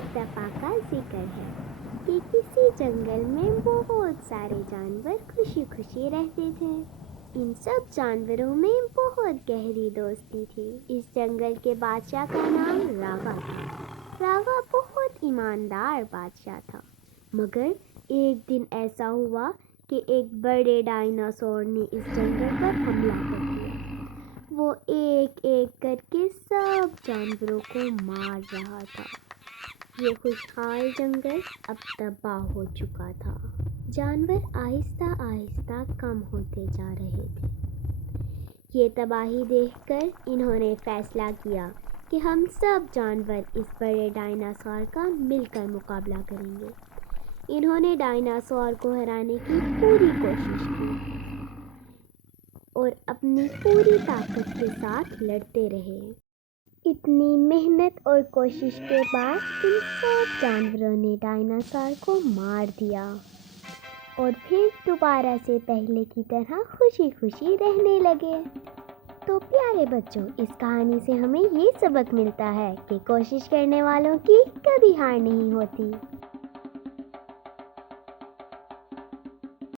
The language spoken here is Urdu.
ایک دفعہ کا ذکر ہے کہ کسی جنگل میں بہت سارے جانور خوشی خوشی رہتے تھے۔ ان سب جانوروں میں بہت گہری دوستی تھی۔ اس جنگل کے بادشاہ کا نام راوا تھا۔ راوا بہت ایماندار بادشاہ تھا، مگر ایک دن ایسا ہوا کہ ایک بڑے ڈائناسور نے اس جنگل پر حملہ کر دیا۔ وہ ایک ایک کر کے سب جانوروں کو مار رہا تھا۔ یہ خوشحال جنگل اب تباہ ہو چکا تھا۔ جانور آہستہ آہستہ کم ہوتے جا رہے تھے۔ یہ تباہی دیکھ کر انہوں نے فیصلہ کیا کہ ہم سب جانور اس بڑے ڈائناسور کا مل کر مقابلہ کریں گے۔ انہوں نے ڈائناسور کو ہرانے کی پوری کوشش کی اور اپنی پوری طاقت کے ساتھ لڑتے رہے۔ اتنی محنت اور کوشش کے بعد ان سب جانوروں نے ڈائناسور کو مار دیا اور پھر دوبارہ سے پہلے کی طرح خوشی خوشی رہنے لگے۔ تو پیارے بچوں، اس کہانی سے ہمیں یہ سبق ملتا ہے کہ کوشش کرنے والوں کی کبھی ہار نہیں ہوتی۔